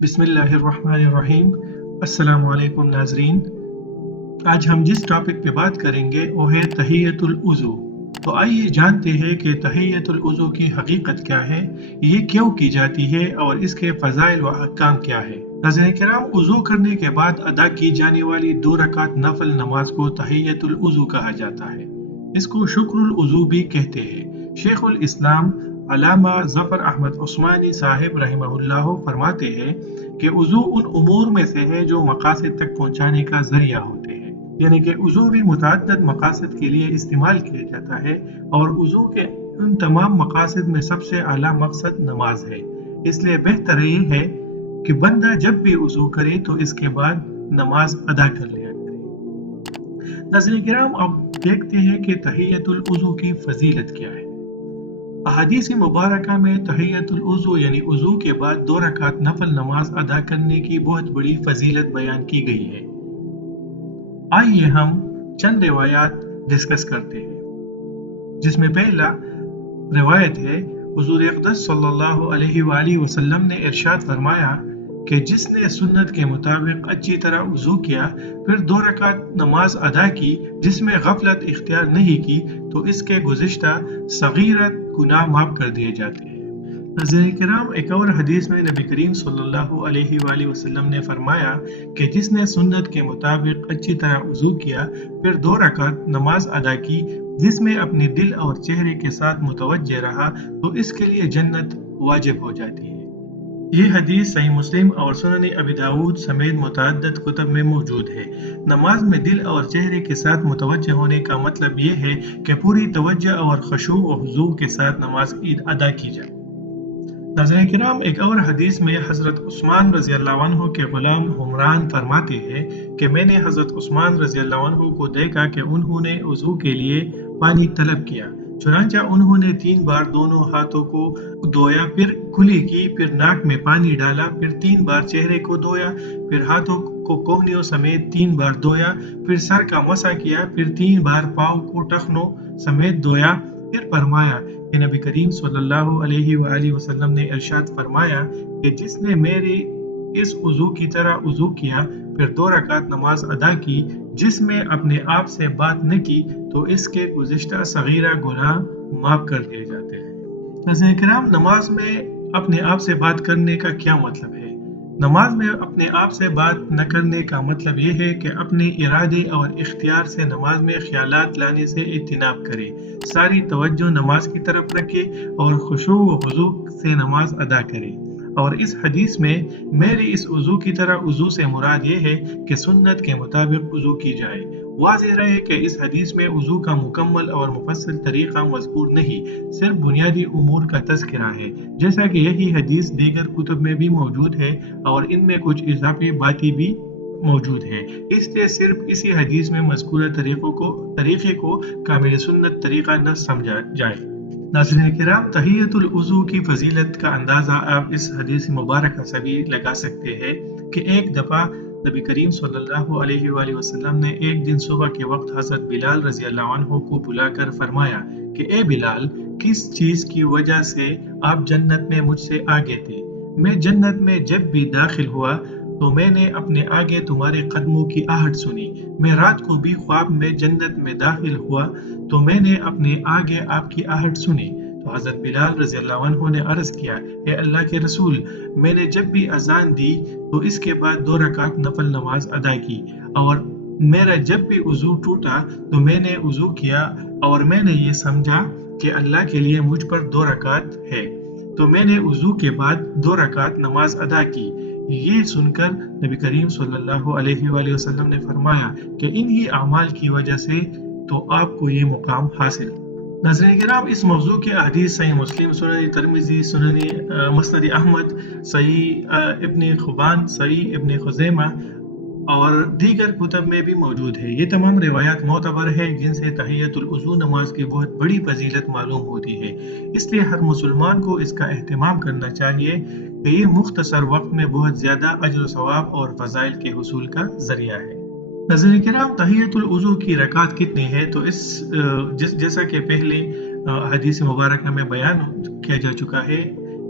بسم اللہ الرحمن الرحیم۔ السلام علیکم ناظرین، آج ہم جس ٹاپک پہ بات کریں گے وہ ہے تحیۃ الوضو۔ تو آئیے جانتے ہیں کہ تحیۃ الوضو کی حقیقت کیا ہے، یہ کیوں کی جاتی ہے اور اس کے فضائل و احکام کیا ہے۔ ناظرین کرام، وضو کرنے کے بعد ادا کی جانے والی 2 رکعت نفل نماز کو تحیۃ الوضو کہا جاتا ہے۔ اس کو شکر الوضو بھی کہتے ہیں۔ شیخ الاسلام علامہ ظفر احمد عثمانی صاحب رحمہ اللہ فرماتے ہیں کہ وضو ان امور میں سے ہے جو مقاصد تک پہنچانے کا ذریعہ ہوتے ہیں، یعنی کہ وضو بھی متعدد مقاصد کے لیے استعمال کیا جاتا ہے، اور وضو کے ان تمام مقاصد میں سب سے اعلیٰ مقصد نماز ہے۔ اس لیے بہتر یہ ہے کہ بندہ جب بھی وضو کرے تو اس کے بعد نماز ادا کر لیا کرے۔ ناظرین کرام، اب دیکھتے ہیں کہ تحیۃ الوضو کی فضیلت کیا ہے۔ احادیث مبارکہ میں تحیۃ الوضو یعنی وضو کے بعد 2 رکعت نفل نماز ادا کرنے کی بہت بڑی فضیلت بیان کی گئی ہے۔ آئیے ہم چند روایات ڈسکس کرتے ہیں، جس میں پہلا روایت ہے حضور اقدس صلی اللہ علیہ وآلہ وسلم نے ارشاد فرمایا کہ جس نے سنت کے مطابق اچھی طرح وضو کیا پھر 2 رکعت نماز ادا کی جس میں غفلت اختیار نہیں کی تو اس کے گزشتہ صغیرت گناہ معاف کر دیے جاتے ہیں۔ ناظرین کرام، ایک اور حدیث میں نبی کریم صلی اللہ علیہ وآلہ وسلم نے فرمایا کہ جس نے سنت کے مطابق اچھی طرح وضو کیا پھر 2 رکعت نماز ادا کی جس میں اپنے دل اور چہرے کے ساتھ متوجہ رہا تو اس کے لیے جنت واجب ہو جاتی ہے۔ یہ حدیث صحیح مسلم اور سنن ابی داؤد سمیت متعدد کتب میں موجود ہے۔ نماز میں دل اور چہرے کے ساتھ متوجہ ہونے کا مطلب یہ ہے کہ پوری توجہ اور خشوع و خضوع کے ساتھ نماز ادا کی جائے۔ ناظرین کرام، ایک اور حدیث میں حضرت عثمان رضی اللہ عنہ کے غلام حمران فرماتے ہیں کہ میں نے حضرت عثمان رضی اللہ عنہ کو دیکھا کہ انہوں نے وضو کے لیے پانی طلب کیا، چنانچہ انہوں نے 3 بار دونوں ہاتھوں کو دھویا، پھر کلی کی، پھر ناک میں پانی ڈالا، پھر 3 بار چہرے کو دھویا، پھر ہاتھوں کو کوہنیوں سمیت 3 بار دھویا، پھر سر کا مسح کیا، پھر 3 بار پاؤں کو ٹخنوں سمیت دھویا، پھر فرمایا کہ نبی کریم صلی اللہ علیہ وآلہ وسلم نے ارشاد فرمایا کہ جس نے میرے اس وضو کی طرح وضو کیا پھر 2 رکعت نماز ادا کی جس میں اپنے آپ سے بات نہ کی تو اس کے گزشتہ صغیرہ گناہ معاف کر دیے جاتے ہیں۔ ناظرین کرام، نماز میں اپنے آپ سے بات کرنے کا کیا مطلب ہے؟ نماز میں اپنے آپ سے بات نہ کرنے کا مطلب یہ ہے کہ اپنے ارادے اور اختیار سے نماز میں خیالات لانے سے اجتناب کرے، ساری توجہ نماز کی طرف رکھے اور خشوع و خضوع سے نماز ادا کرے۔ اور اس حدیث میں میرے اس وضو کی طرح وضو سے مراد یہ ہے کہ سنت کے مطابق وضو کی جائے۔ واضح رہے کہ اس حدیث میں وضو کا مکمل اور مفصل طریقہ مذکور نہیں، صرف بنیادی امور کا تذکرہ ہے، جیسا کہ یہی حدیث دیگر کتب میں بھی موجود ہے اور ان میں کچھ اضافی باتیں بھی موجود ہیں، اس لیے صرف اسی حدیث میں مذکورہ طریقے کو کامل سنت طریقہ نہ سمجھا جائے۔ ناظرین کرام، تحیۃ الوضو کی فضیلت کا اندازہ آپ اس حدیث مبارکہ سے بھی لگا سکتے ہیں کہ ایک دفعہ نبی کریم صلی اللہ علیہ وآلہ وسلم نے ایک دن صبح کے وقت حضرت بلال رضی اللہ عنہ کو بلا کر فرمایا کہ اے بلال، کس چیز کی وجہ سے آپ جنت میں مجھ سے آگے تھے؟ میں جنت میں جب بھی داخل ہوا تو میں نے اپنے آگے تمہارے قدموں کی آہٹ سنی، میں رات کو بھی خواب میں جنت میں داخل ہوا تو میں نے اپنے آگے آپ کی آہٹ سنی۔ تو حضرت بلال رضی اللہ عنہ نے عرض کیا، اے اللہ کے رسول، میں نے جب بھی اذان دی تو اس کے بعد 2 رکعت نفل نماز ادا کی، اور میرا جب بھی وضو ٹوٹا تو میں نے وضو کیا اور میں نے یہ سمجھا کہ اللہ کے لیے مجھ پر 2 رکعت ہے، تو میں نے وضو کے بعد 2 رکعت نماز ادا کی۔ یہ سن کر نبی کریم صلی اللہ علیہ وآلہ وسلم نے فرمایا کہ انہی اعمال کی وجہ سے تو آپ کو یہ مقام حاصل۔ ناظرین کرام، اس موضوع کے احادیث صحیح مسلم، سنن ترمذی، سنن مسند احمد، صحیح ابن حبان، صحیح ابن خزیمہ اور دیگر کتب میں بھی موجود ہے۔ یہ تمام روایات معتبر ہے جن سے تحیۃ الوضو نماز کی بہت بڑی فضیلت معلوم ہوتی ہے، اس لیے ہر مسلمان کو اس کا اہتمام کرنا چاہیے کہ یہ مختصر وقت میں بہت زیادہ اجر و ثواب اور فضائل کے حصول کا ذریعہ ہے۔ ناظرین کرام، تحیۃ الوضو کی رکعت کتنی ہے؟ تو جیسا کہ پہلے حدیث مبارکہ میں بیان کیا جا چکا ہے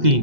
3,